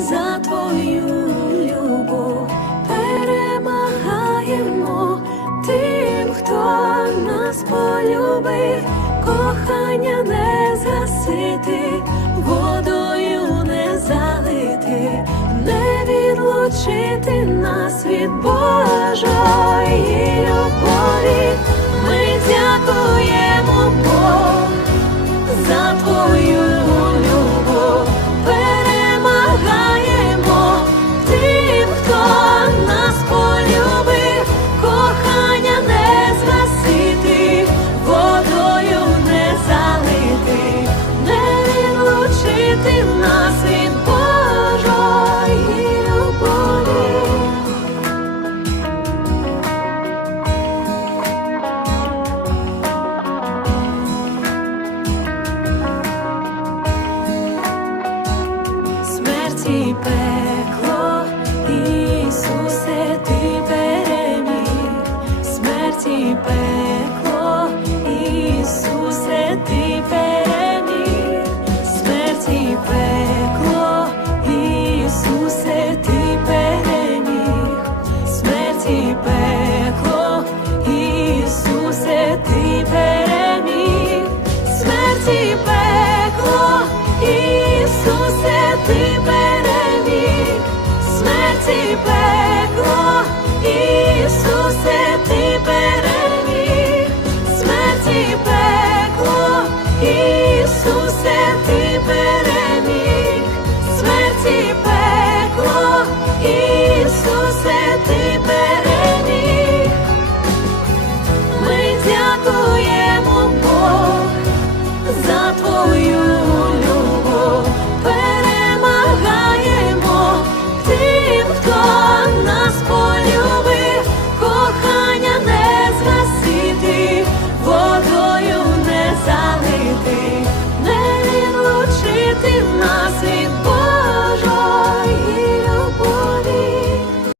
за твою любов перемагаємо тим, хто нас полюбив, кохання не згасити, водою не залити, не відлучити нас від Божого. ти